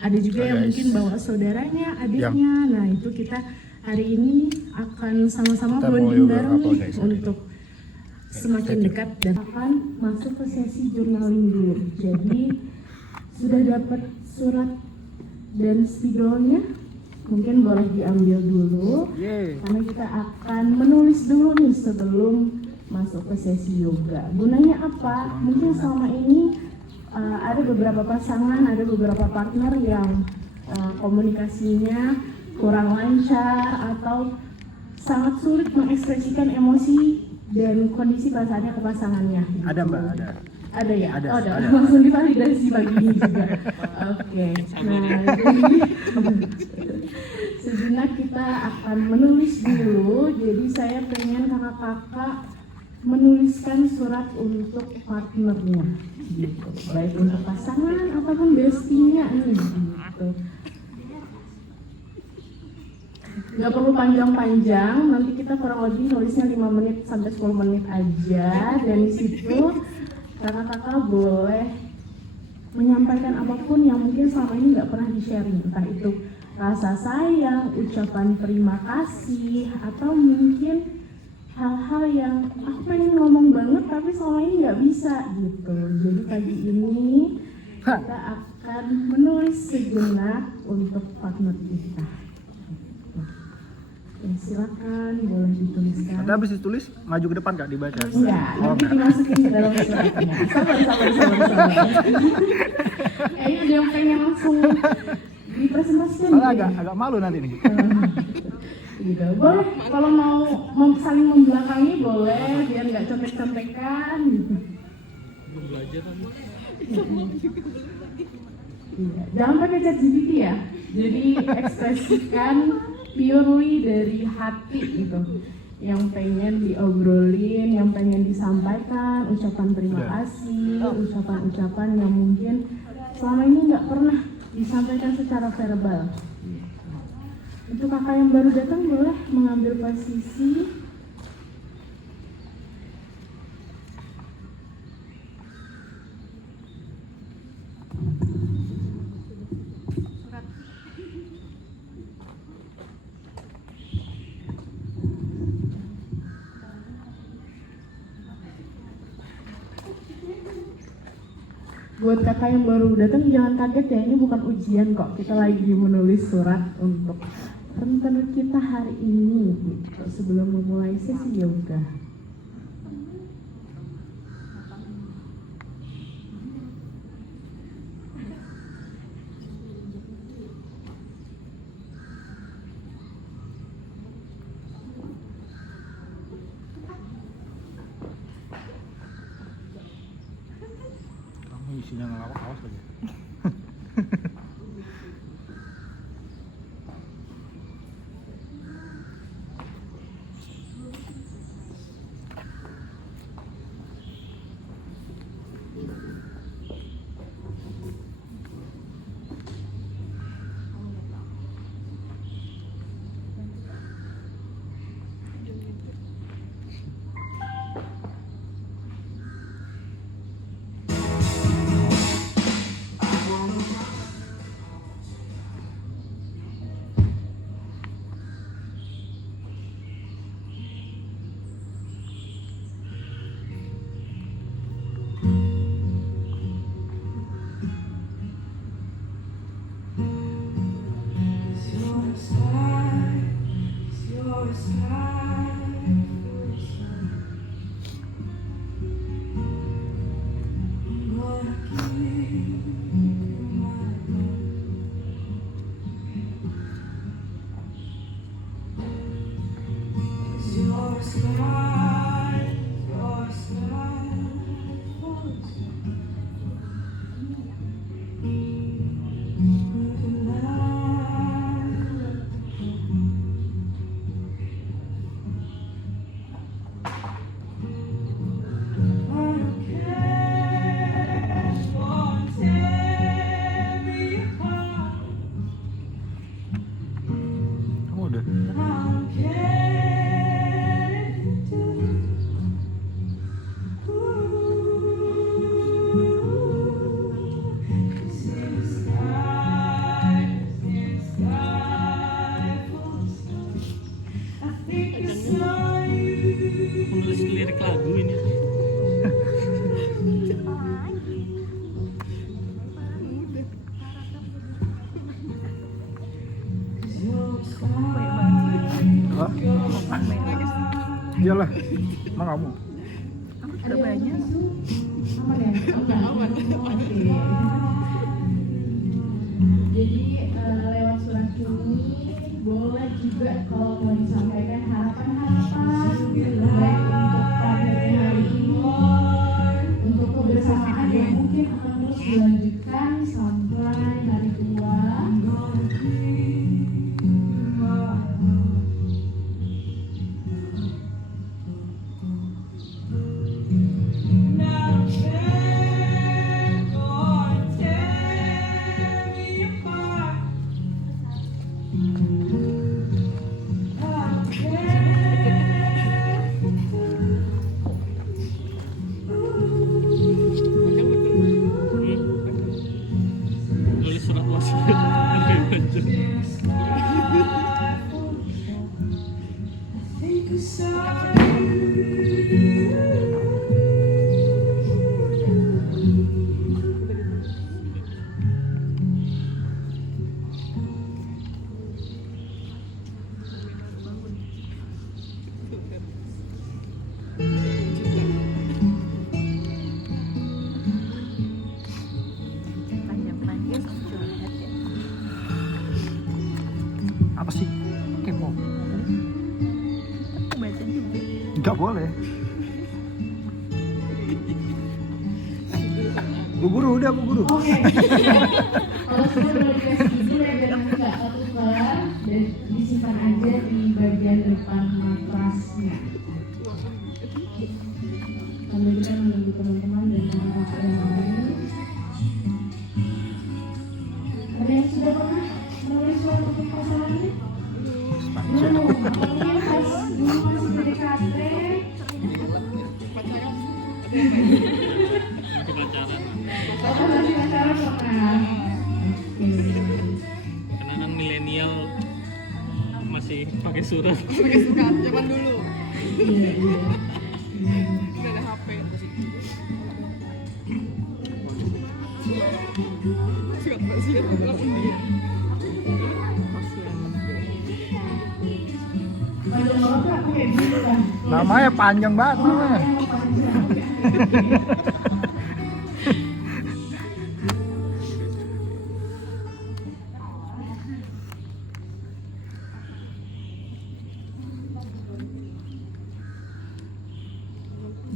Ada juga yang mungkin bawa saudaranya, adiknya. Nah itu kita hari ini akan sama-sama bonding bareng nih untuk semakin dekat dan akan masuk ke sesi journaling dulu. Jadi sudah dapat surat dan spidolnya, mungkin boleh diambil dulu karena kita akan menulis dulu nih sebelum masuk ke sesi yoga. Gunanya apa? Mungkin selama ini ada beberapa pasangan, ada beberapa partner yang komunikasinya kurang lancar atau sangat sulit mengekspresikan emosi dan kondisi perasaannya ke pasangannya. Ada Mbak, ada. Ada ya? Ada, ada. ada. Langsung divalidasi pagi ini juga. Oke. Nah, jadi sejenak kita akan menulis dulu. Jadi saya pengen kakak-kakak menuliskan surat untuk partnernya, gitu. Baik untuk pasangan ataupun bestie-nya nih, gitu. Nggak perlu panjang-panjang, nanti kita kurang lebih nulisnya 5 menit sampai 10 menit aja. Dan di situ kakak-kakak boleh menyampaikan apapun yang mungkin selama ini nggak pernah di-sharing, entah itu rasa sayang, ucapan terima kasih, atau mungkin hal-hal yang aku pengen ngomong banget tapi selama ini nggak bisa gitu. Jadi pagi ini kita akan menulis sejenak untuk partner kita. Ya, silakan boleh dituliskan. Nanti habis ditulis maju ke depan Kak dibaca. Enggak, nanti dimasukin ke dalam suratnya. Sabar. Kayaknya dia pengen langsung dipresentasikan. Agak malu nanti nih. Gitu. Boleh kalau mau saling membelakangi boleh biar nggak contek-contekan gitu. Iya. Jangan pakai ChatGPT ya. Jadi ekspresikan purely dari hati gitu. Yang pengen diobrolin, yang pengen disampaikan, ucapan terima kasih, ucapan-ucapan yang mungkin selama ini nggak pernah disampaikan secara verbal. Untuk kakak yang baru datang boleh mengambil posisi. Buat kakak yang baru datang jangan kaget ya, ini bukan ujian kok. Kita lagi menulis surat untuk partner kita hari ini gitu, sebelum memulai sesi yoga. Kamu isinya ngelawak, awas lagi. Hah? Iyalah, emang kamu? Aku juga banyak. Jadi lewat surat ini boleh juga kalau mau disampaikan harapan-harapan baik untuk pandemi hari ini, untuk kebersamaan yang mungkin akan terus dilanjutkan sampai hari tua. Nulis surat wasiat. Panjang-panjang curhat ya. Apa sih? Kepo? Aku baca juga. Nggak boleh. Bu Guru, udah Bu Guru. Oke. Kalau sudah dikasih izin ya biar nggak ketukar dan disimpan aja di bagian depan matrasnya. Sambil kita menunggu teman-teman dan kakak yang lain. Ada yang sudah pernah menulis surat untuk pasangannya? Mungkin pas dulu masih PDKT. Oh, masih pacaran pernah. Oke. Karena kan milenial masih pakai surat. Pakai surat zaman dulu. Iya, iya. Nggak ada HP. Surat wasiat bilang dia. Panjang banget Kak, oke gitu kan. Namanya panjang banget namanya. Emang panjang.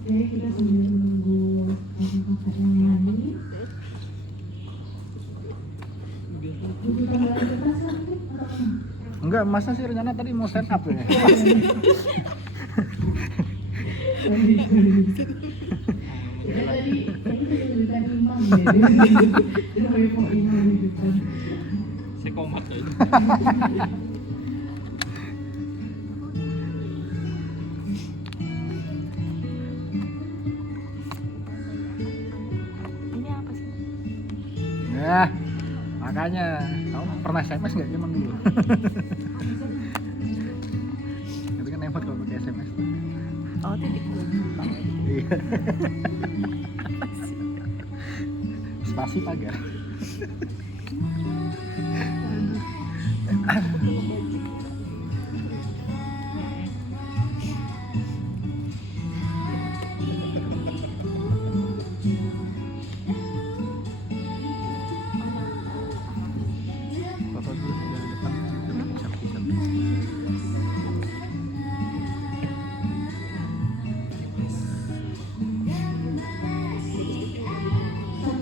Oke, kita sambil menunggu kakak-kakak yang lain. Untuk tanggal kita sakit atau Enggak, masnya sih rencana tadi mau stand up ya. ya tadi cerita imam ya. Dia mau imam di depan. Saya komat aja. Ini apa sih? Ya, makanya kamu pernah SMS nggak zaman dulu? Itu kan hemat kalau pakai SMS. Oh, titik belum. Iya. Spasi pagar. Foto dulu dari depan, selfie.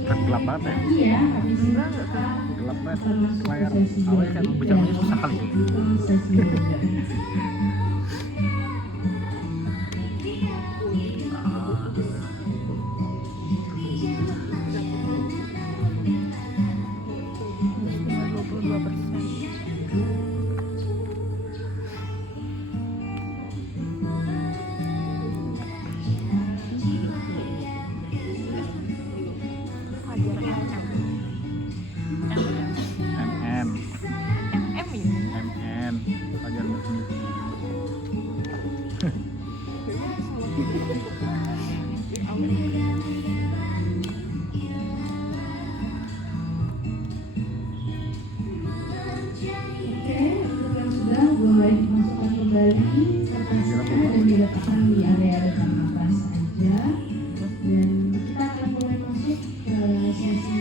Kan gelap banget ya? Iya, habis Enggak kan. Gelap banget. Layar awalnya kan bejamnya susah kali ya. sesi juga. Cuma 22%. Fajar MM. MM ya? MM. Fajar Berhenti. Oke, kembali kertasnya dan diletakkan di area dekat nafas aja. Dan kita akan mulai masuk ke sesi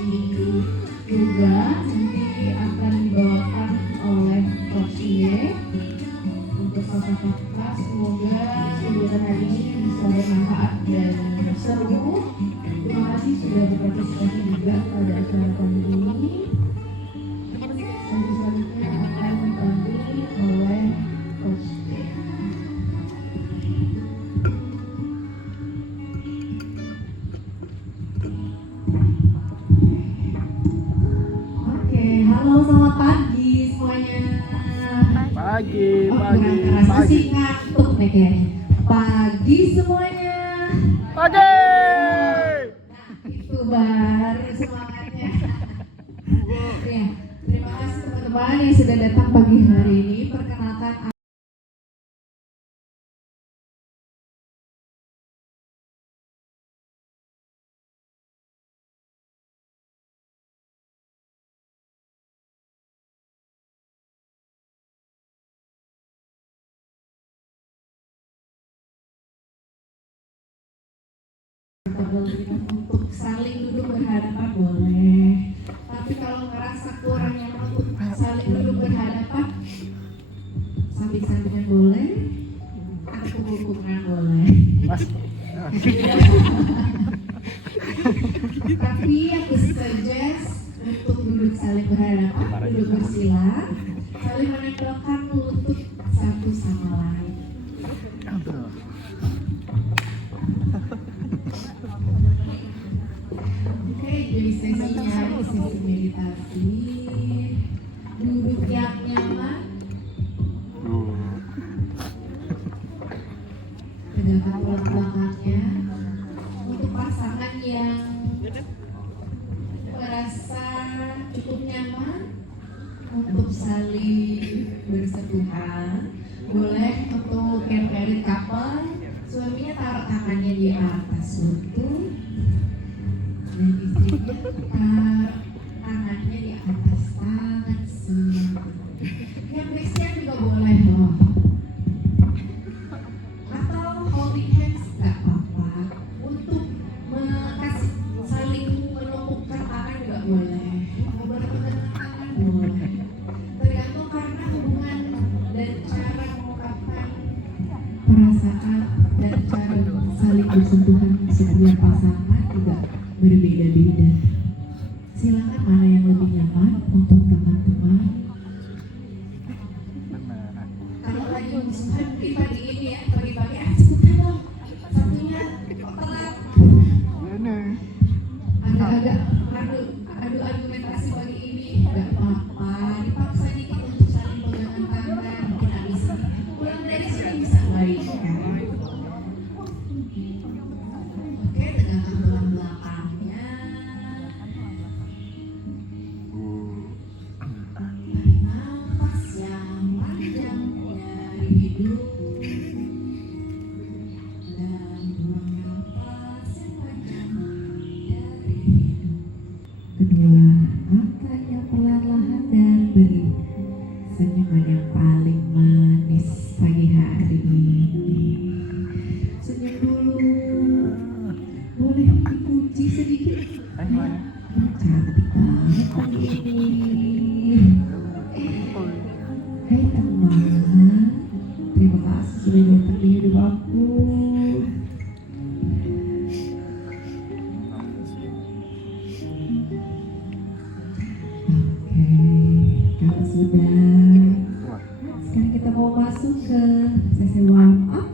yoga. Nanti akan dibawakan oleh Coach Iye. Untuk kakak-kakak, semoga kegiatan hari ini bisa bermanfaat dan seru. Terima kasih sudah berpartisipasi juga pada acara kali ini. Selanjutnya akan dibantu oleh Coach Iye. Oke, halo selamat pagi semuanya. Pagi, Oh, pagi, kurang kerasa pagi. sih ngantuk nih kayaknya. Pagi semuanya. Pagi. Itu baru semangatnya. Ya, terima kasih teman-teman yang sudah datang pagi hari ini. Perkenalkan untuk saling duduk berhadapan boleh. Tapi kalau merasa kurang nyaman untuk saling duduk berhadapan, samping-sampingan boleh, atau punggung-punggungan boleh. Mas. Tapi aku suggest untuk duduk saling berhadapan, duduk bersila, saling menempelkan lutut satu sama lain. Oke, jadi sesinya ini sesi meditasi. Duduk yang nyaman, tegakkan tulang belakangnya. Untuk pasangan yang merasa cukup nyaman untuk saling bersentuhan, boleh untuk yang married couple, suaminya taruh tangannya di atas lutut dan istrinya taruh tangannya di atas tangan suami. Yang Kristen juga boleh loh. Atau holding hands nggak apa-apa. Untuk kasih saling melumpuhkan tangan juga boleh. Mau berpegangan tangan boleh. Tergantung karena hubungan dan cara mengungkapkan perasaan dan cara saling bersentuhan setiap pasangan juga berbeda-beda. Silakan mana yang lebih nyaman untuk teman-teman. Kalau lagi musuhan mungkin pagi ini ya, pagi-pagi cepetan dong. Satunya telat. Agak-agak adu argumentasi pagi ini nggak apa-apa. Dipaksa dikit untuk saling pegangan tangan. Mungkin habis pulang dari sini bisa baik kan. Oke, tegakkan tulang belakangnya. Tarik nafas yang panjang dari hidung dan buang nafas yang panjang dari hidung. Kedua matanya perlahan-lahan dan beri senyuman yang paling manis pagi hari ini. Senyum dulu, boleh dipuji sedikit. Cantik banget pagi ini. Hai teman, terima kasih sudah datang di hidup aku. Oke, kalau sudah, sekarang kita mau masuk ke sesi warm up.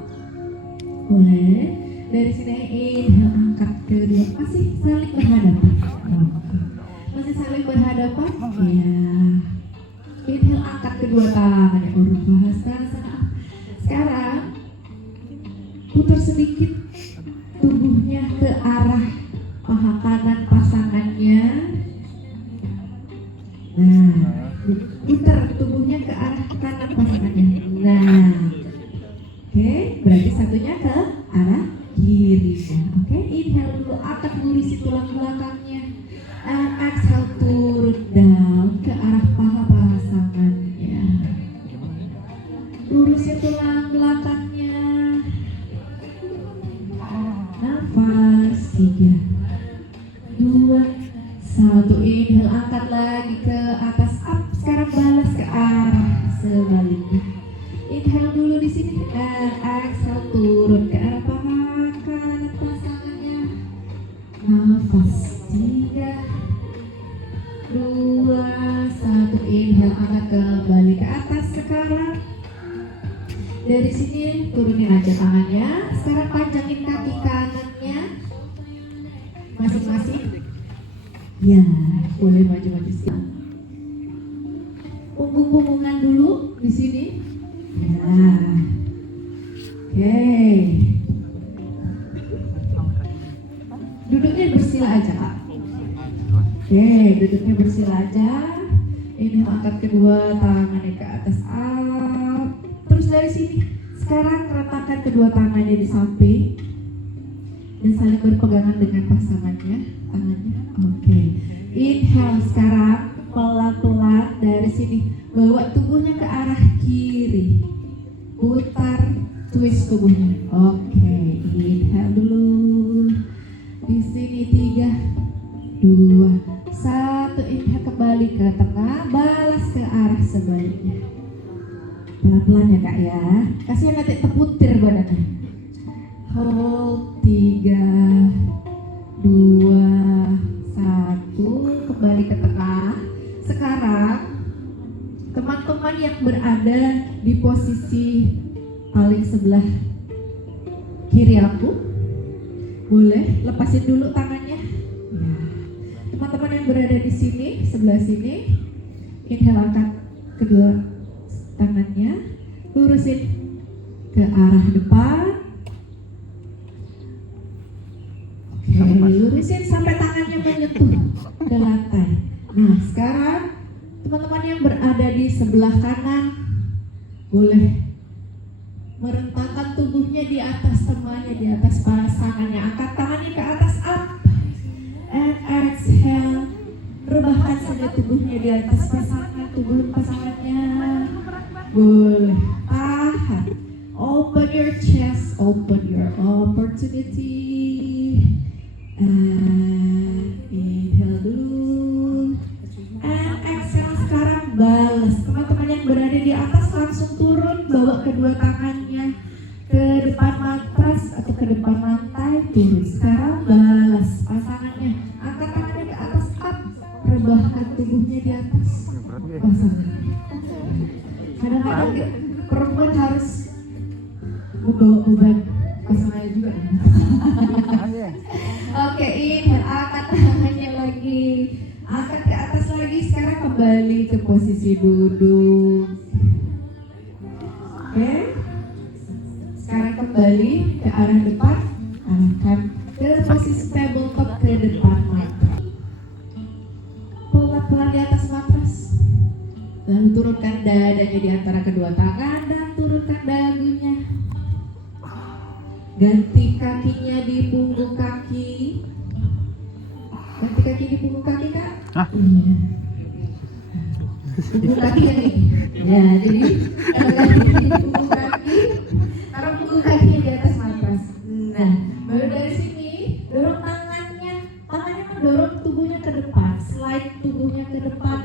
Boleh. Dari sini inhale, angkat kedua, masih saling berhadapan. Masih saling berhadapan. Ya. Inhale, angkat kedua tangan. Urut bahasa. Sekarang putar sedikit tubuhnya ke arah paha kanan pasangannya. Nah, putar tubuhnya ke arah kanan pasangannya. Nah, oke, berarti satunya ke arah kirinya. Oke, inhale dulu, angkat lurus tulang belakangnya. And exhale, turun down ke arah paha pasangannya. Lurusin tulang Dari sini turunin aja tangannya. Sekarang panjangin kaki kanannya masing-masing. Ya, boleh maju-maju sih. Punggung-punggungan dulu di sini. Ya. Oke. Duduknya bersila aja, Kak. Oke, duduknya bersila aja. Ini angkat kedua tangannya ke atas, up. Terus dari sini, sekarang ratakan kedua tangannya di samping dan saling berpegangan dengan pasangannya, tangannya. Oke. Inhale sekarang pelan-pelan dari sini, bawa tubuhnya ke arah kiri, putar, twist tubuhnya. Oke, inhale dulu. Di sini 3, 2, 1. Inhale kembali ke tengah, balas ke arah sebaliknya. Pelan-pelan ya Kak ya. Kasih nanti terputir badannya. Hold 3, 2, 1. Kembali ke tengah. Sekarang teman-teman yang berada di posisi paling sebelah kiri aku, boleh lepasin dulu tangannya. Ya. Teman-teman yang berada di sini, sebelah sini, inhale, angkat kedua tangannya, lurusin ke arah depan. Oke, lurusin sampai tangannya menyentuh ke lantai. Nah, sekarang teman-teman yang berada di sebelah kanan boleh merentangkan tubuhnya di atas temannya, di atas pasangannya. Angkat tangannya ke atas, up, and exhale. Rebahkan saja tubuhnya di atas pasangannya. Boleh tahan. Open your chest, open your opportunity. And inhale dulu. And exhale. Sekarang balas. Teman-teman yang berada di atas langsung turun, bawa kedua tangannya ke depan matras atau ke depan lantai, turun. Sekarang balas pasangannya. Angkat tangannya ke atas, up. Rebahkan tubuhnya di atas pasangan. Kadang-kadang perempuan harus membawa beban pasangannya juga. Oke, inhale, angkat tangannya lagi, angkat ke atas lagi. Sekarang kembali ke posisi duduk. Oke, sekarang kembali ke arah depan, arahkan ke posisi tabletop ke depan mata. Pelan-pelan di atas matras. Lalu turunkan dadanya di antara kedua tangan dan turunkan dagunya. Ganti kakinya di punggung kaki. Ganti kaki di punggung kaki, Kak. Hah? Iya. Punggung kaki yang ini. Ya, jadi ganti di punggung kaki. Taruh punggung kakinya di atas matras. Nah, baru dari sini dorong tangannya mendorong tubuhnya ke depan, slide tubuhnya ke depan.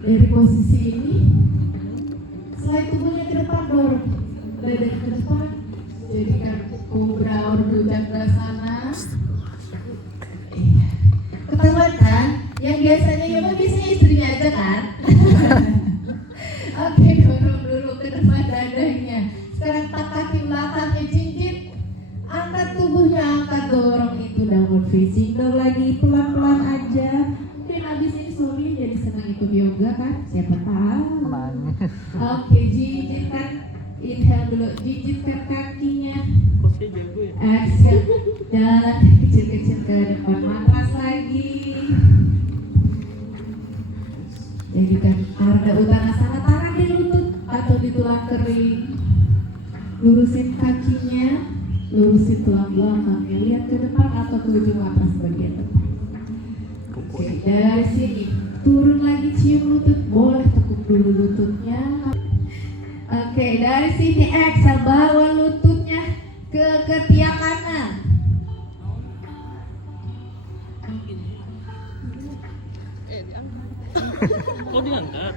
Dari posisi ini, slide tubuhnya ke depan, dorong badan ke depan. Jadikan kobra orbitan ke sana. Iya. Ketahuan kan? Yang biasanya biasanya istrinya aja kan? Oke, dorong dulu ke depan dadanya. Sekarang tak kaki belakangnya jinjit. Angkat tubuhnya, angkat, dorong itu downward facing dog lagi, pelan-pelan aja. Mungkin abis ini suami jadi senang ikut yoga kan? Siapa tahu. Oke, jinjitkan. Inhale dulu, jinjitkan kakinya. Posnya jago ya. Exhale, jalan kecil-kecil ke depan matras lagi. Jadikan Ardha Uttanasana, taruh di lutut atau di tulang kering. Lurusin kakinya, lurusin tulang belakangnya, lihat ke depan atau ke ujung matras bagian depan. Oke, dari sini turun lagi, cium lutut, boleh tekuk dulu lututnya. Oke, dari sini exhale, bawa lututnya ke ketiak kanan. Oh, diangkat.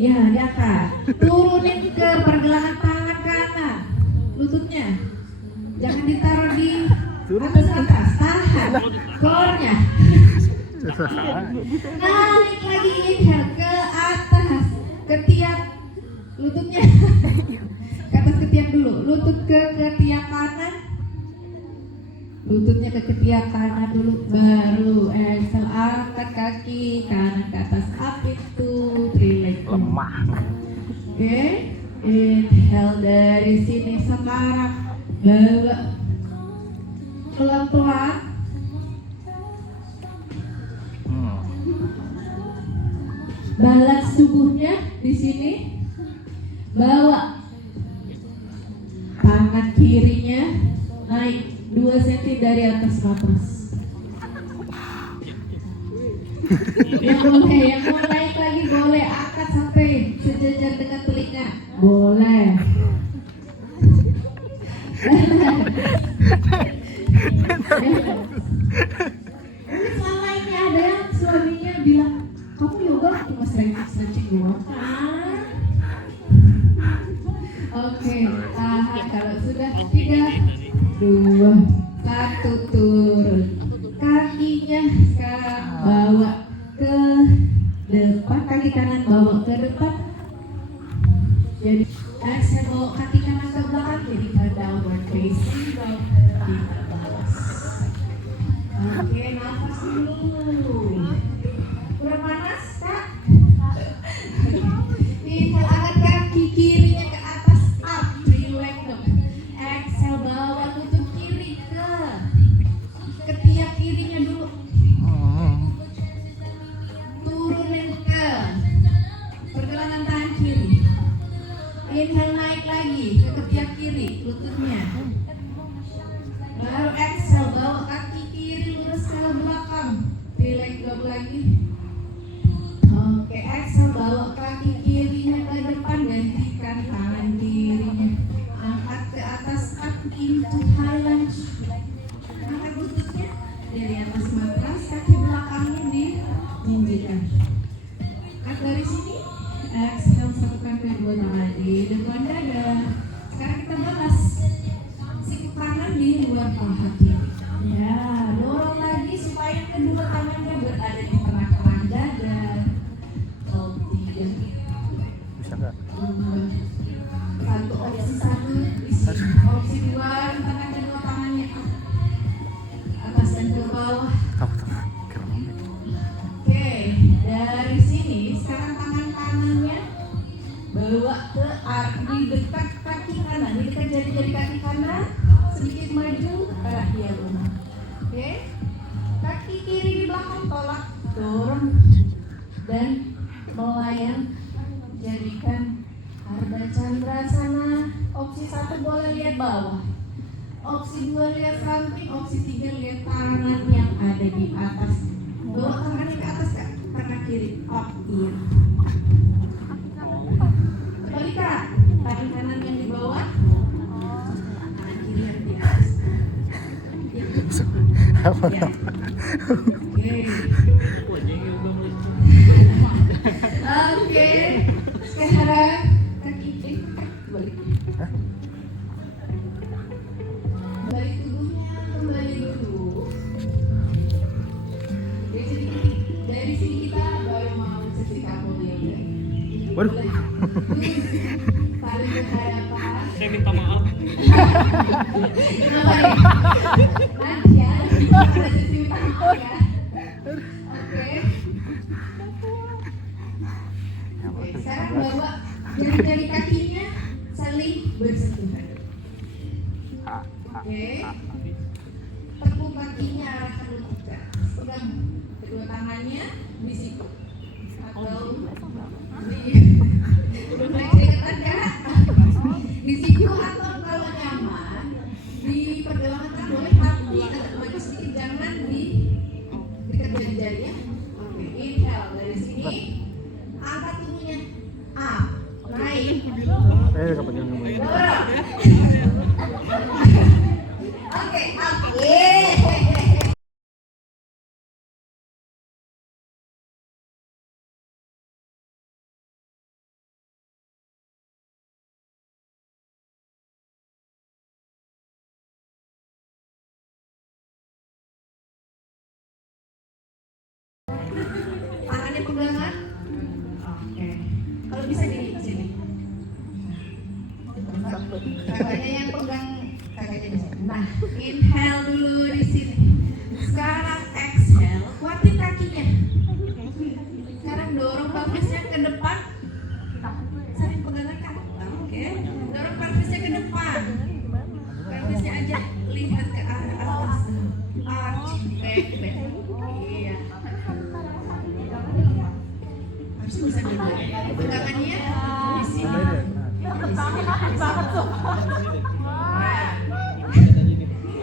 Ya, diangkat. Turunin ke pergelangan tangan kanan, lututnya. Jangan ditaruh di atas, tahan core-nya. Naik lagi, inhale ke atas, ketiak lututnya. lemah. Oke, inhale dari sini sekarang, bawa pelan-pelan. Balance tubuhnya di sini, bawa tangan kirinya naik 2 cm dari atas matras. Yang mau naik lagi boleh, angkat sampai sejajar dengan telinga, boleh. Selama ini ada yang suaminya bilang, kamu yoga cuma stretching doang kan? Oke, tahan. Kalau sudah 3, 2, 1, turun. Kakinya sekarang bawa ke depan, kaki kanan bawa ke depan. Jadi saya bawa kaki kanan ke belakang, jadi ke downward facing dog di atas. Oke, nafas dulu. Kurang panas, Kak? Inhale, angkat kaki kirinya ke atas, up, relax dong. Exhale, bawa lutut kiri ke ketiak kirinya dulu. Turunin ke pergelangan tangan kiri. Inhale, naik lagi ke ketiak kiri, lututnya. Baru exhale, bawa kaki kiri lurus ke belakang. Relax dong lagi. Oke, exhale, bawa kaki kirinya ke depan, gantikan tangan kirinya. Angkat ke atas, up into high lunge. Angkat lututnya dari atas matras, kaki belakangnya dijinjitkan. Angkat dari sini, exhale, satukan kedua tangan di depan dada. Sekarang kita balas sikut kanan di luar paha kiri. Ya, dorong lagi supaya kedua tangannya berada di tengah-tengah dada. Bisa nggak? Satu opsi satu, opsi dua, tengah kedua tangannya atas dan ke bawah. Oke, dari sini sekarang tangan kanannya bawa ke di dekat kaki kanan, di dekat jari-jari kaki kanan, sedikit maju arah diagonal. Oke, kaki kiri di belakang tolak, dorong dan melayang. Jadikan Ardha Chandrasana. Opsi 1 boleh lihat bawah, opsi 2 lihat samping, opsi 3 lihat tangan yang ada di atas. Bawa tangannya ke atas, Kak, tangan kiri up, iya. Kembali, Kak, tangan kanan yang di bawah, tangan kiri yang di atas. Ya. Ya. Oke. Oke, sekarang kaki balik. Balik tubuhnya kembali dulu. Dari sini kita baru mau sesi couple yoga. Waduh. Paling berhadapan. Saya minta maaf. Nanti ya, ada sesi utama ya. Oke. Oke, sekarang bawa jari-jari kakinya saling bersentuhan. Oke. Tepuk kakinya arahkan lutut ke atas. Pegang kedua tangannya di siku atau di dekat Kak. Di siku atau kalau nyaman di pergelangan tangan boleh, tapi agak maju sedikit, jangan di dekat jari-jari ya. Oke, inhale dari sini. Angkat tubuhnya up, naik, Kepegang ngomongin. dorong. Oke, up, yeay. Tangannya pegangan. Oke. Kalau bisa di sini. Kakaknya yang pegang, kakaknya di sini. Nah, inhale dulu di sini. Sekarang exhale, kuatin kakinya. Sekarang dorong pelvisnya ke depan. Habis itu bisa dulu. Pegangannya di sini.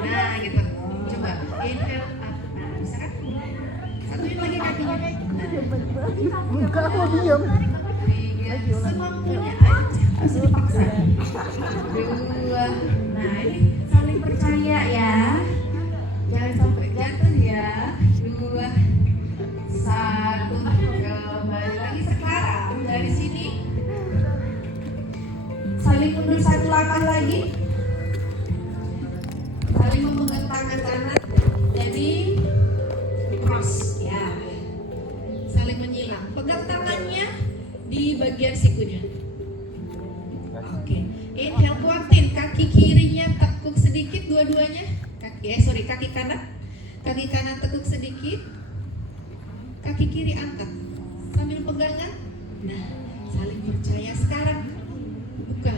Nah, gitu. Coba inhale up. Nah, bisa kan? Satuin lagi kakinya. Enggak, aku diam. 3, semampunya aja. Harus dipaksa. 2. Nah, ini saling percaya ya. Jangan sampai jatuh ya. 2, 1. Kembali lagi sekarang dari sini. Saling mundur satu langkah lagi. Saling memegang tangan kanan. Jadi cross ya. Saling menyilang. Pegang tangannya di bagian sikunya. Oke. Inhale, kuatin kaki kirinya tekuk sedikit dua-duanya. Kaki kanan. Kaki kanan tekuk sedikit. Kaki kiri angkat. Sambil pegangan. Nah, saling percaya sekarang. Buka.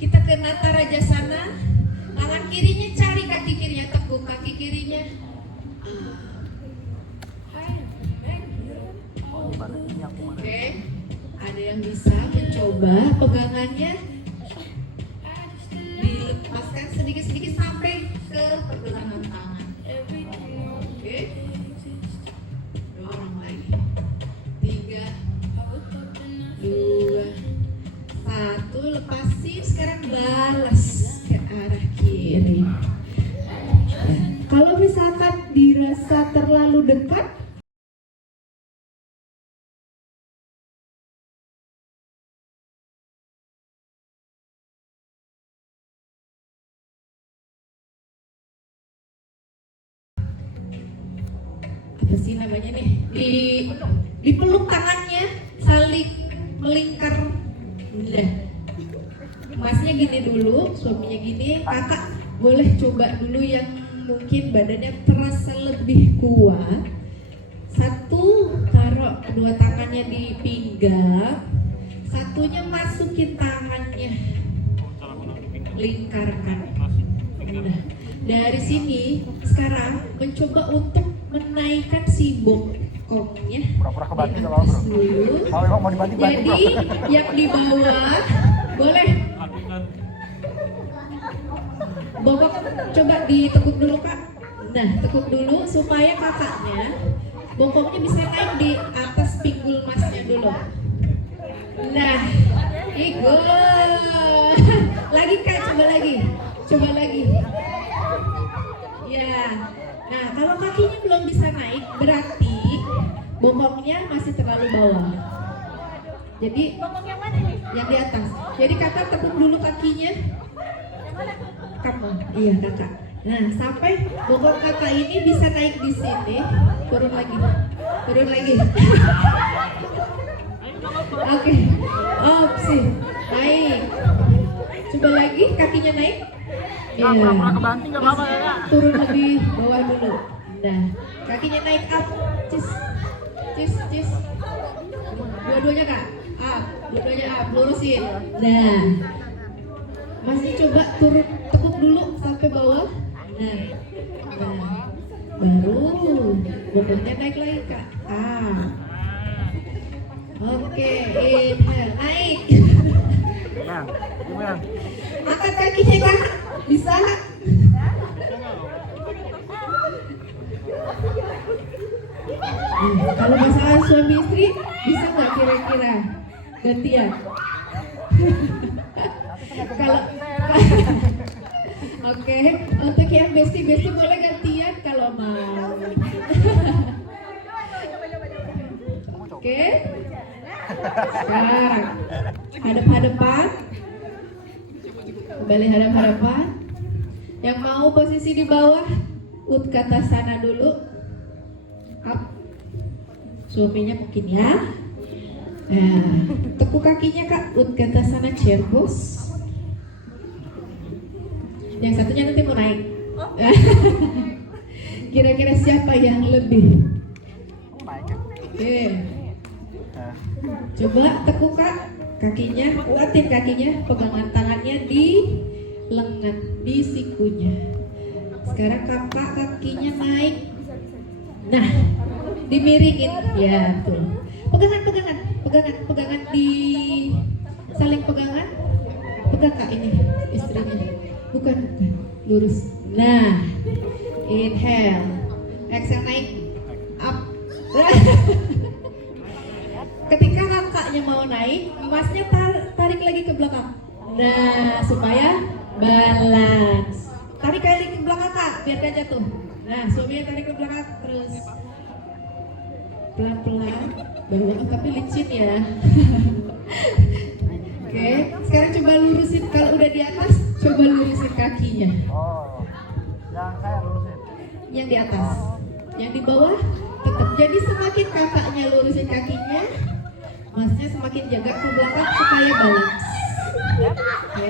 Kita ke Natarajasana. Tangan kirinya cari kaki kirinya, tekuk kaki kirinya. Oke. Ada yang bisa mencoba pegangannya dilepaskan sedikit-sedikit sampai ke pergelangan tangan. Oke. Dorong lagi. 3, 2, 1. Lepasin. Sekarang balas ke arah kiri. Kalau misalkan dirasa terlalu dekat, apa sih namanya nih, dipeluk tangannya, saling melingkar. Nah, masnya gini dulu, suaminya gini, kakak boleh coba dulu yang mungkin badannya terasa lebih kuat. 1, taruh kedua tangannya di pinggang, satunya masukin tangannya, lingkarkan. Nah, dari sini sekarang mencoba untuk menaikkan si bokongnya Pura-pura kebanting di kalau atas bro. dulu. Mau dibanting-banting bro. Jadi yang di bawah boleh bobok, coba ditekuk dulu kak. Nah, tekuk dulu supaya kakaknya bokongnya bisa naik di atas pinggul masnya dulu. Nah, good. Lagi kak, coba lagi. Ya. Nah, kalau kakinya belum bisa naik, berarti bokongnya masih terlalu bawah. Jadi yang di atas. Jadi kakak tekuk dulu kakinya. Kamu, iya kakak. Nah, sampai bokong kakak ini bisa naik di sini. Turun lagi. Oke. Sih. Naik. Coba lagi kakinya naik. Iya. Pura-pura kebanting nggak apa-apa ya. Turun lebih bawah dulu. Nah, kakinya naik up. Cis. Dua-duanya kak. Up. Dua-duanya up. Lurusin. Nah, masih coba turun, tekuk dulu sampai bawah. Nah, baru bokongnya naik lagi kak. Oke, inhale, naik. Gimana? Angkat kakinya kak, bisa? Kalau masalah suami istri, bisa nggak kira-kira gantian? Kalau oke, untuk yang bestie boleh gantian kalau mau. Oke. Sekarang hadap-hadapan. Kembali hadap-hadapan. Yang mau posisi di bawah, Utkatasana dulu. Up. Suaminya mungkin ya. Nah, tekuk kakinya kak, Utkatasana chair pose. Yang satunya nanti mau naik. Kira-kira siapa yang lebih? Oke. Coba tekuk kak, kakinya, kuatin kakinya, pegangan tangannya di lengan, di sikunya. Sekarang kakak kakinya naik. Nah, dimiringin, ya tuh. Pegangan pegangan di saling pegangan. Pegang Kak ini istrinya. Bukan. Lurus. Nah, inhale. Exhale naik up. Ketika kakaknya mau naik, masnya tarik lagi ke belakang. Nah, supaya balance. Tarik lagi ke belakang Kak, biar gak jatuh. Nah, suaminya tarik ke belakang terus. Pelan-pelan. Baru tapi licin ya. Oke, sekarang coba lurusin. Kalau udah di atas, coba lurusin kakinya. Oh, yang saya lurusin. Yang di atas, yang di bawah tetap. Jadi semakin kakaknya lurusin kakinya, masnya semakin jaga ke belakang supaya balance. Oke.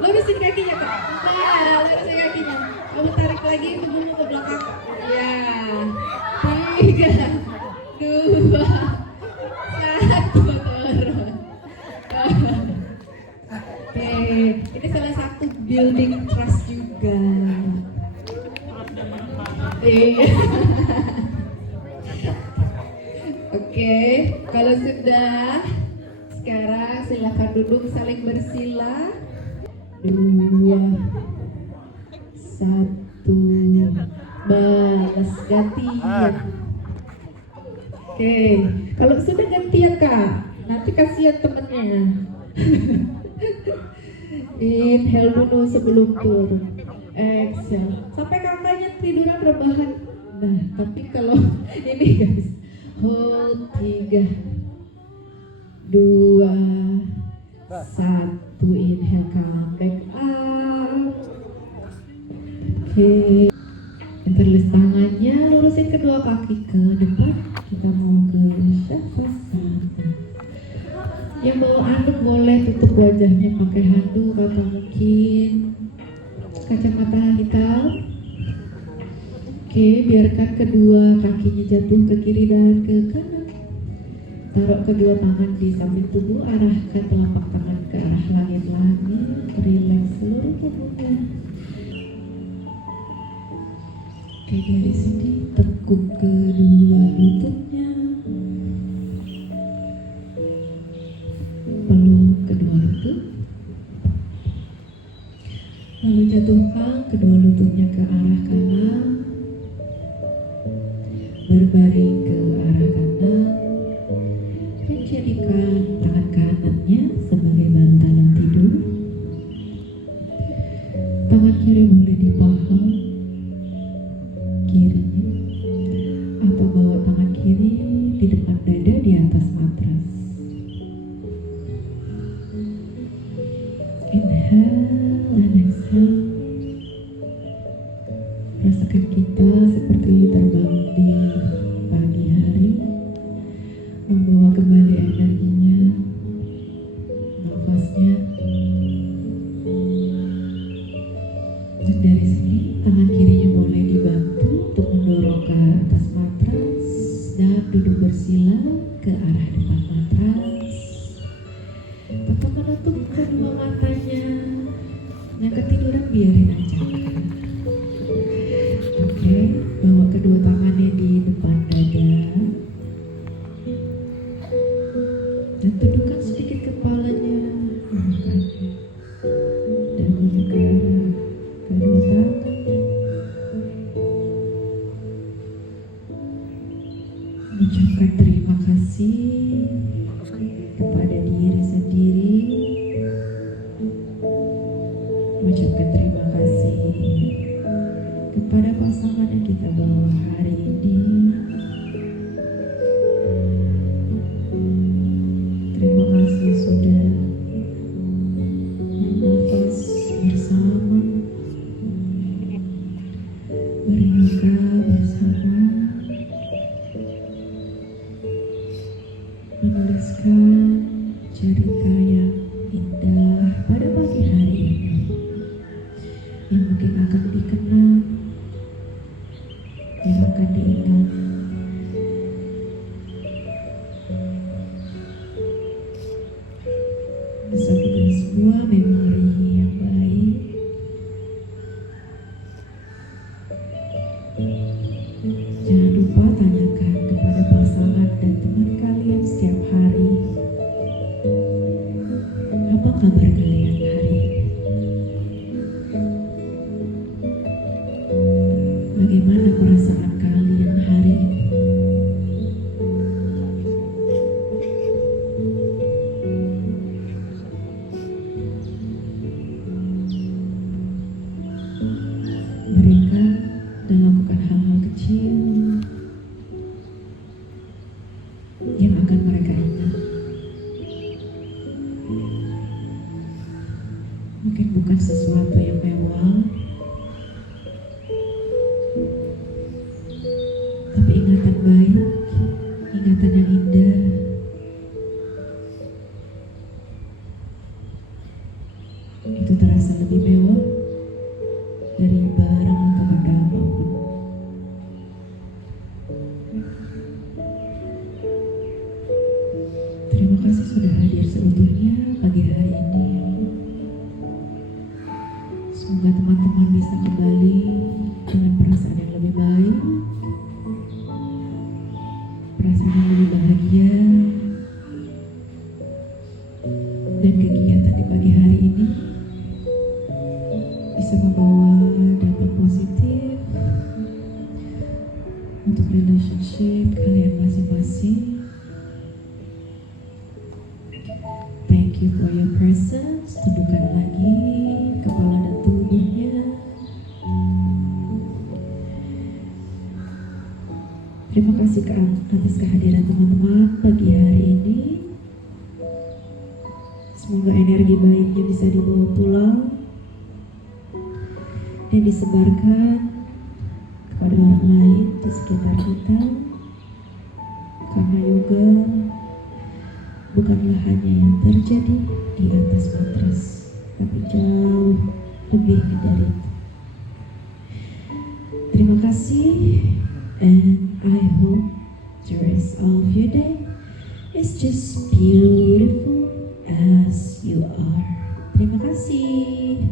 Lurusin kakinya Kak. Nah, lurusin kakinya. Kamu tarik lagi dulu ke belakang. Ya. 3, 2, 1 turun. Oke, ini salah satu building trust juga. Oke, kalau sudah, sekarang silakan duduk saling bersila. 2, 1, balas gantian. Oke, kalau sudah gantian Kak, nanti kasihan temennya. Inhale dulu sebelum turun. Exhale. Sampai kakaknya tiduran rebahan. Nah, tapi kalau ini guys, hold 3, 2, 1, inhale, come back up. Oke, interlace tangannya, lurusin kedua kaki ke depan. Kita mau ke Shavasana. Yang bawa handuk boleh tutup wajahnya pakai handuk atau mungkin kacamata hitam. Oke, biarkan kedua kakinya jatuh ke kiri dan ke kanan. Taruh kedua tangan di samping tubuh, arahkan telapak tangan ke arah langit-langit. Relax seluruh tubuhnya. Oke, dari sini tekuk kedua lututnya. Peluk kedua lutut. Lalu jatuhkan kedua lututnya ke arah kanan. Berbaring ke arah kanan. Dan jadikan tangan kanannya sebagai bantalan tidur. Tangan kiri boleh di paha kirinya, atau bawa tangan kiri di depan dada di atas matras. Inhale dan exhale. Rasakan kita seperti terbang di pagi hari, membawa kembali energinya, nafasnya. Dan dari sini tangan kirinya boleh dibantu untuk mendorong ke atas matras dan duduk bersila ke arah depan matras. Tetap menutup kedua matanya. Yang ketiduran biarin aja. Oke, bawa kedua tangannya di depan dada. Dan tundukkan sedikit kepalanya. Dagunya ke arah kedua tangan. Ucapkan terima kasih kepada diri sendiri. Ucapkan terima kasih kepada pasangan yang kita bawa hari ini. Terima kasih sudah bernafas bersama, beryoga bersama, menuliskan cerita yang indah pada pagi hari ini, yang mungkin akan dikenang, yang akan diingat. Sebagai sebuah memori yang baik. Jangan lupa tanyakan kepada pasangan dan teman akan mereka ingat. Mungkin bukan sesuatu yang mewah, tapi ingatan baik, ingatan yang indah. Itu terasa lebih mewah dari barang atau benda apapun. Terima kasih sudah hadir seutuhnya pagi hari ini. Semoga teman-teman bisa kembali dengan perasaan yang lebih baik, perasaan yang lebih bahagia, dan kegiatan di pagi hari ini bisa membawa dampak positif untuk relationship kalian masing-masing. Thank you for your presence. Tundukkan lagi kepala dan tubuhnya. Terima kasih atas kehadiran teman-teman pagi hari ini. Semoga energi baiknya bisa dibawa pulang dan disebarkan kepada orang lain di sekitar kita. Karena yoga bukanlah hanya yang terjadi di atas matras, tapi jauh lebih dari itu. Terima kasih, and I hope the rest of your day is just beautiful as you are. Terima kasih.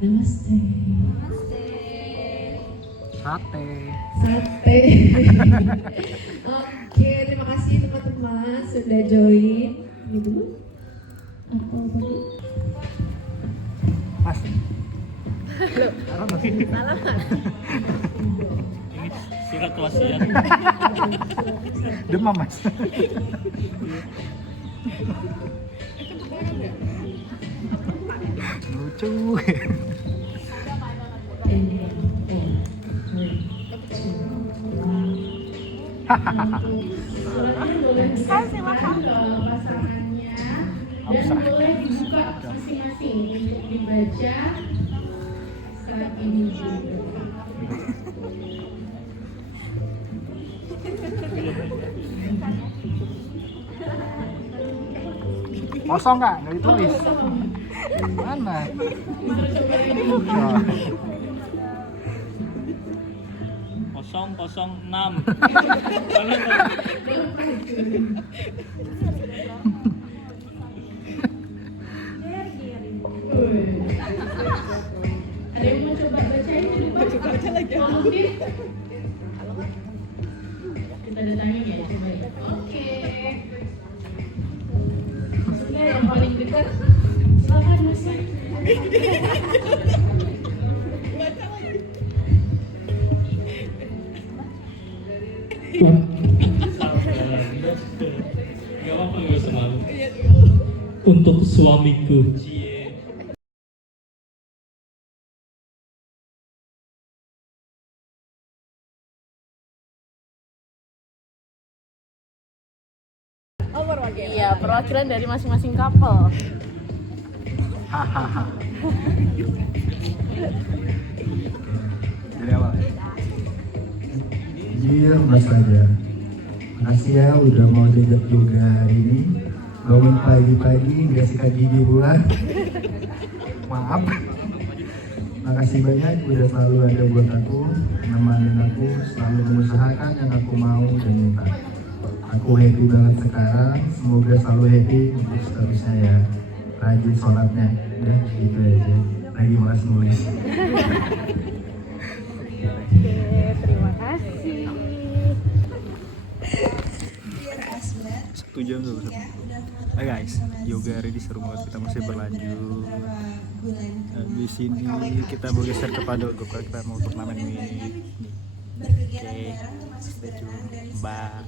Namaste. Sate. Sate. Oke, terima kasih teman-teman sudah join. Ini dulu. Apa tadi? Mas. Ini surat wasiat. Demam, Mas. Lucu. Pasangannya dan boleh dibuka masing-masing untuk dibaca saat ini juga. Kosong nggak? Nggak ditulis. Mana? Oh. 006. Ada yang mau coba bacain? Baca lagi. Kita datangin ya, coba ya. Oke. Maksudnya yang paling dekat. Silakan Mas. Gak apa-apa, gak usah malu. Untuk suamiku. Iya, perwakilan dari masing-masing couple. Hahaha. Dari awal. Dear Mas Fajar, makasih ya udah mau diajak yoga hari ini. Bangun pagi-pagi nggak sikat gigi bulan. Maaf. Makasih banyak udah selalu ada buat aku, nemenin aku, selalu mengusahakan yang aku mau dan minta. Aku happy banget sekarang, semoga selalu happy untuk seterusnya ya. Rajin sholatnya, udah gitu aja. Lagi malas nulis. Terima kasih. 1 jam tuh. Hai guys, yoga hari ini seru banget, kita masih berlanjut. Dan di sini kita bergeser kepada kita mau turnamen ini. Oke, stay tune. Bye.